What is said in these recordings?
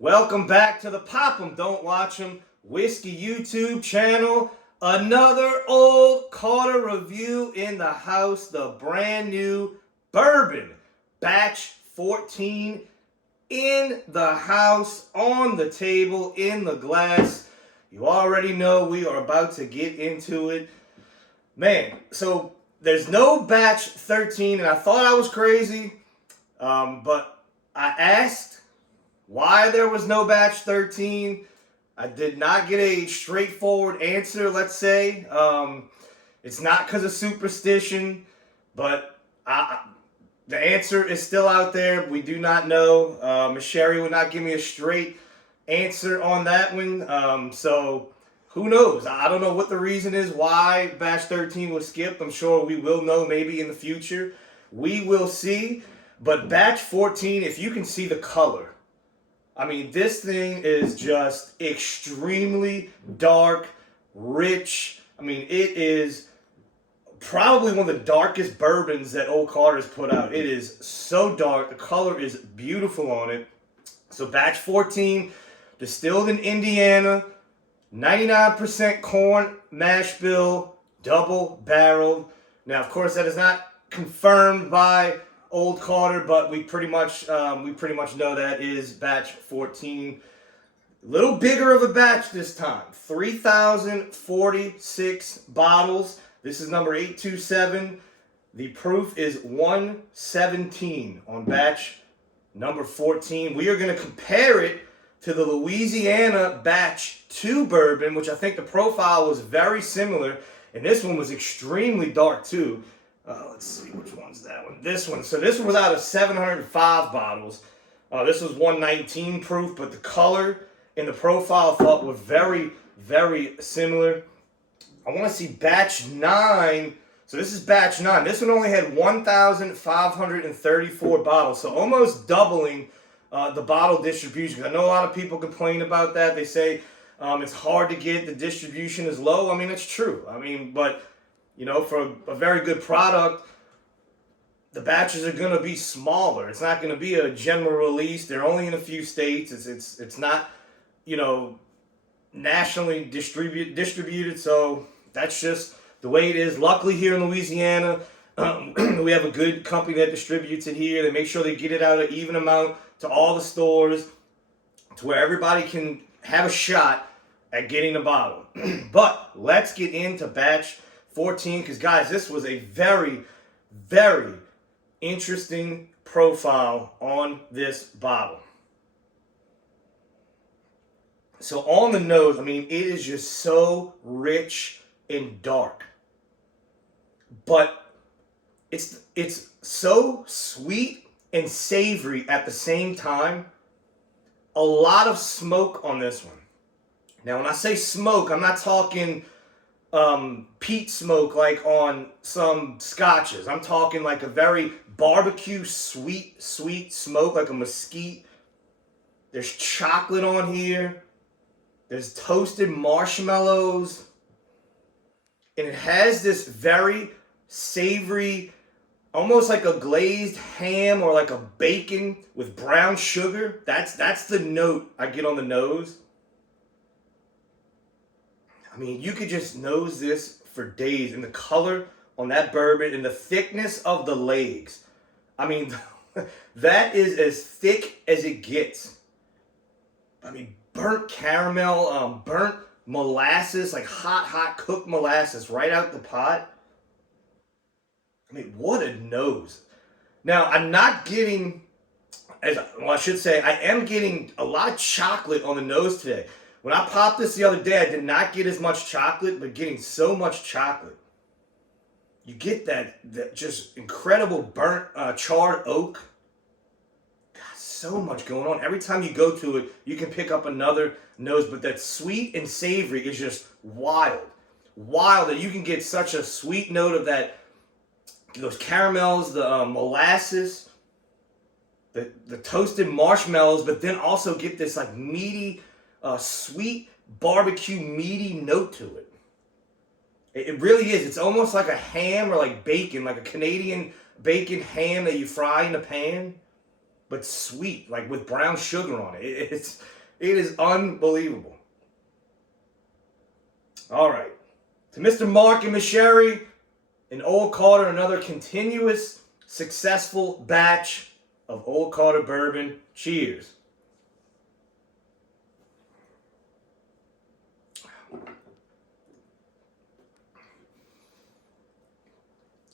Welcome back to the Pop 'em, Don't Watch 'em Whiskey YouTube channel. Another Old Carter review in the house. The brand new Bourbon Batch 14 in the house, on the table, in the glass. You already know we are about to get into it. Man, so there's no Batch 13, and I thought I was crazy, but I asked why there was no Batch 13. I did not get a straightforward answer, let's say. It's not because of superstition, but the answer is still out there. We do not know. Miss Sherry would not give me a straight answer on that one. So who knows? I don't know what the reason is why Batch 13 was skipped. I'm sure we will know maybe in the future. We will see. But Batch 14, if you can see the color, I mean, this thing is just extremely dark, rich. I mean, it is probably one of the darkest bourbons that Old Carter's put out. It is so dark. The color is beautiful on it. So Batch 14, distilled in Indiana, 99% corn mash bill, double barreled. Now, of course, that is not confirmed by Old Carter, but we pretty much know that is Batch 14. A little bigger of a batch this time. 3,046 bottles. This is number 827. The proof is 117 on batch number 14. We are going to compare it to the Louisiana Batch 2 bourbon, which I think the profile was very similar, and this one was extremely dark too. Let's see, which one's that one? This one. So this one was out of 705 bottles. This was 119 proof, but the color and the profile I thought were very, very similar. I want to see Batch 9. So this is Batch 9. This one only had 1,534 bottles, so almost doubling the bottle distribution. I know a lot of people complain about that. They say it's hard to get, the distribution is low. I mean, it's true. I mean, but you know, for a very good product, the batches are going to be smaller. It's not going to be a general release. They're only in a few states. It's not, you know, nationally distributed. So that's just the way it is. Luckily here in Louisiana, we have a good company that distributes it here. They make sure they get it out an even amount to all the stores, to where everybody can have a shot at getting a bottle. But let's get into Batch 14, because guys, this was a very, very interesting profile on this bottle. So on the nose, I mean, it is just so rich and dark, but it's so sweet and savory at the same time. A lot of smoke on this one. Now, when I say smoke, I'm not talking peat smoke like on some scotches. I'm talking like a very barbecue sweet smoke, like a mesquite. There's chocolate on here. There's toasted marshmallows. And it has this very savory, almost like a glazed ham or like a bacon with brown sugar. That's the note I get on the nose. I mean, you could just nose this for days. And the color on that bourbon and the thickness of the legs. I mean, that is as thick as it gets. I mean, burnt caramel, burnt molasses, like hot cooked molasses right out the pot. I mean, what a nose. Now, I'm not getting, I should say, I am getting a lot of chocolate on the nose today. When I popped this the other day, I did not get as much chocolate, but getting so much chocolate. You get that just incredible burnt, charred oak. God, so much going on. Every time you go to it, you can pick up another nose, but that sweet and savory is just wild. Wild that you can get such a sweet note of those caramels, the molasses, the toasted marshmallows, but then also get this like meaty, sweet barbecue meaty note to it. It really is. It's almost like a ham or like bacon, like a Canadian bacon ham that you fry in a pan. but sweet, like with brown sugar on it. It is unbelievable. All right. To Mr. Mark and Miss Sherry, and Old Carter, another continuous, successful batch of Old Carter bourbon. Cheers.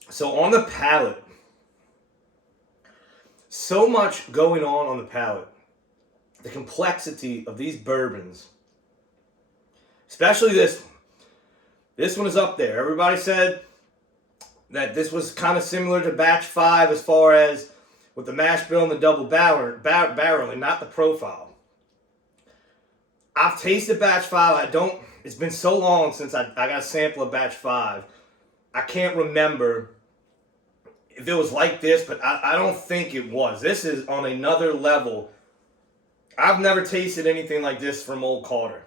So on the palate, so much going on the palate. The complexity of these bourbons, especially this one. This one is up there. Everybody said that this was kind of similar to batch 5 as far as with the mash bill and the double barrel and not the profile. I've tasted batch 5. It's been so long since I got a sample of batch 5. I can't remember if it was like this, but I don't think it was. This is on another level. I've never tasted anything like this from Old Carter.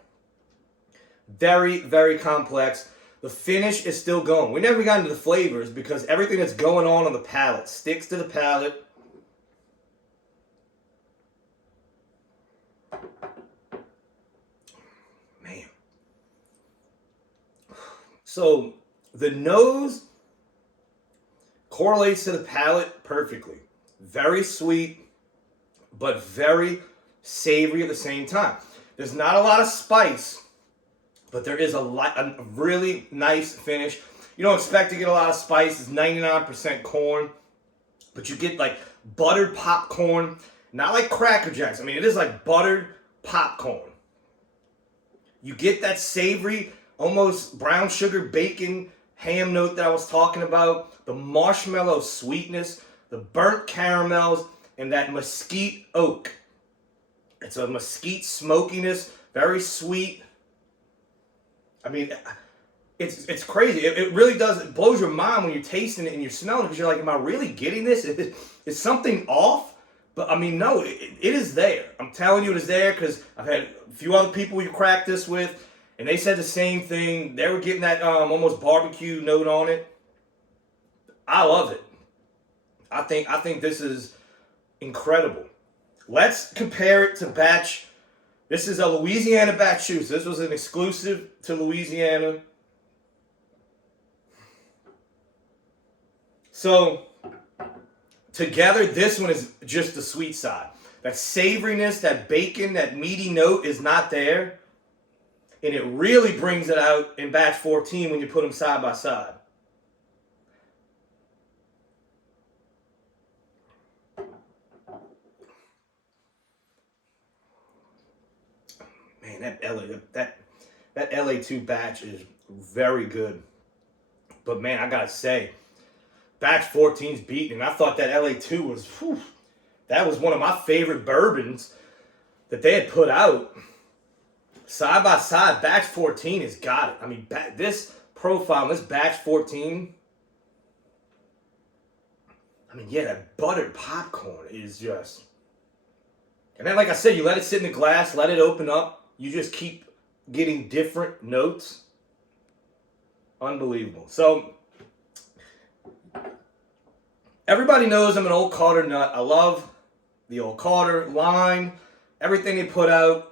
Very, very complex. The finish is still going. We never got into the flavors because everything that's going on the palate sticks to the palate. Man. So the nose correlates to the palate perfectly. Very sweet, but very savory at the same time. There's not a lot of spice, but there is a really nice finish. You don't expect to get a lot of spice. It's 99% corn, but you get like buttered popcorn, not like Cracker Jacks. I mean, it is like buttered popcorn. You get that savory, almost brown sugar bacon ham note that I was talking about, the marshmallow sweetness, the burnt caramels, and that mesquite oak. It's a mesquite smokiness, very sweet. I mean, it's crazy. It really does. It blows your mind when you're tasting it and you're smelling it because you're like, am I really getting this? Is something off? But I mean, no, it is there. I'm telling you it is there because I've had a few other people you cracked this with, and they said the same thing. They were getting that almost barbecue note on it. I love it. I think this is incredible. Let's compare it to batch. This is a Louisiana batch too. So this was an exclusive to Louisiana. So together, this one is just the sweet side. That savoriness, that bacon, that meaty note is not there. And it really brings it out in batch 14 when you put them side by side. Man, that LA2 batch is very good. But man, I gotta say, batch 14's beaten. And I thought that LA2 was, that was one of my favorite bourbons that they had put out. Side by side, batch 14 has got it. I mean, this profile, this batch 14, I mean, yeah, that buttered popcorn is just... And then, like I said, you let it sit in the glass, let it open up. You just keep getting different notes. Unbelievable. So, everybody knows I'm an Old Carter nut. I love the Old Carter line, everything they put out.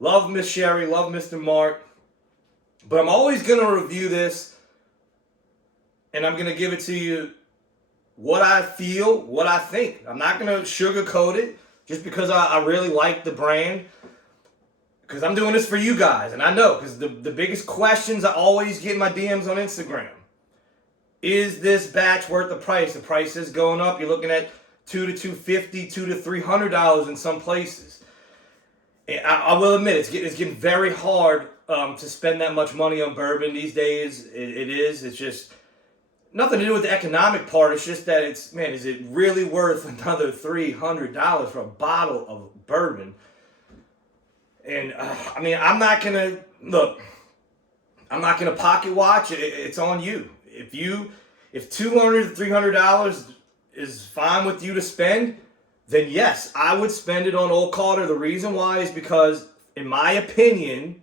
Love Miss Sherry, love Mr. Mark. But I'm always going to review this, and I'm going to give it to you what I feel, what I think. I'm not going to sugarcoat it just because I really like the brand. Because I'm doing this for you guys, and I know, because the biggest questions I always get in my DMs on Instagram. Is this batch worth the price? The price is going up. You're looking at $200 to $250, $200 to $300 in some places. I will admit, it's getting very hard to spend that much money on bourbon these days. It is. It's just nothing to do with the economic part. It's just that is it really worth another $300 for a bottle of bourbon? And I mean, I'm not gonna pocket watch. It's on you. If $200 to $300 is fine with you to spend, then yes, I would spend it on Old Carter. The reason why is because, in my opinion,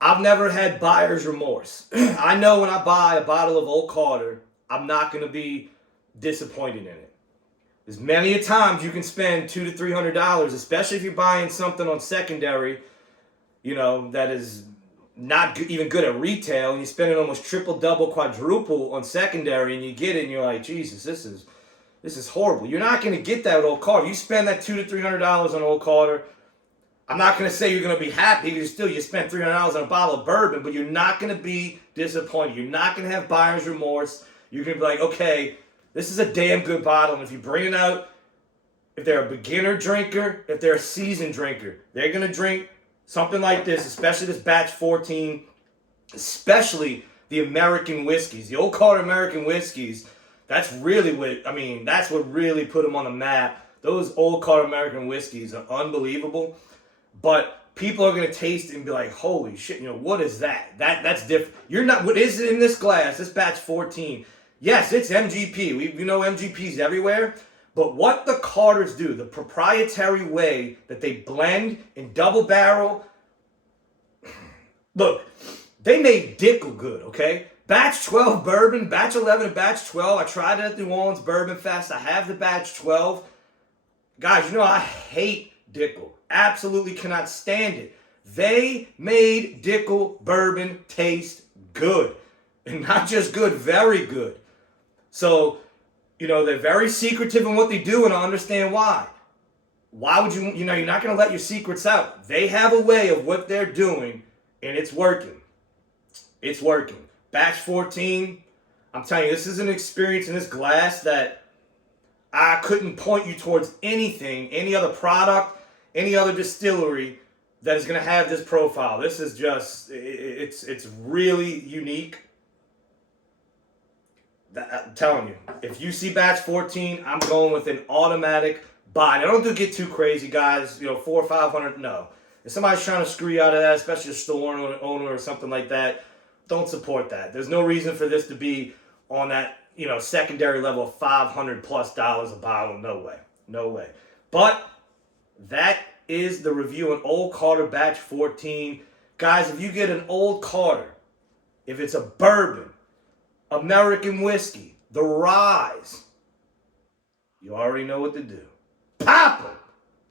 I've never had buyer's remorse. I know when I buy a bottle of Old Carter, I'm not going to be disappointed in it. There's many a times you can spend $200 to $300, especially if you're buying something on secondary, that is not even good at retail, and you're spending almost triple, double, quadruple on secondary, and you get it, and you're like, Jesus, this is horrible. You're not going to get that with Old Carter. You spend that $200 to $300 on Old Carter. I'm not going to say you're going to be happy because you spent $300 on a bottle of bourbon, but you're not going to be disappointed. You're not going to have buyer's remorse. You're going to be like, okay, this is a damn good bottle. And if you bring it out, if they're a beginner drinker, if they're a seasoned drinker, they're going to drink something like this, especially this batch 14, especially the American whiskeys, the Old Carter American whiskeys. That's really that's what really put them on the map. Those Old Carter American whiskeys are unbelievable. But people are going to taste it and be like, holy shit, what is that? That's different. You're not, what is it in this glass, this batch 14? Yes, it's MGP. We know MGP's everywhere. But what the Carters do, the proprietary way that they blend and double barrel, look, they made Dickel good, okay? Batch 12 bourbon, batch 11 and batch 12. I tried it at New Orleans Bourbon Fest. I have the batch 12. Guys, I hate Dickel. Absolutely cannot stand it. They made Dickel bourbon taste good. And not just good, very good. So, they're very secretive in what they do, and I understand why. Why would you're not going to let your secrets out. They have a way of what they're doing, and it's working. It's working. Batch 14, I'm telling you, this is an experience in this glass that I couldn't point you towards anything, any other product, any other distillery that is going to have this profile. This is just, it's really unique. I'm telling you, if you see batch 14, I'm going with an automatic buy. I don't get too crazy, guys. $400 or $500, no. If somebody's trying to screw you out of that, especially a store owner or something like that, don't support that. There's no reason for this to be on that, secondary level of $500+ a bottle. No way. No way. But that is the review on Old Carter Batch 14. Guys, if you get an Old Carter, if it's a bourbon, American whiskey, the Rise, you already know what to do. Pop them.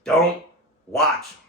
Don't watch them.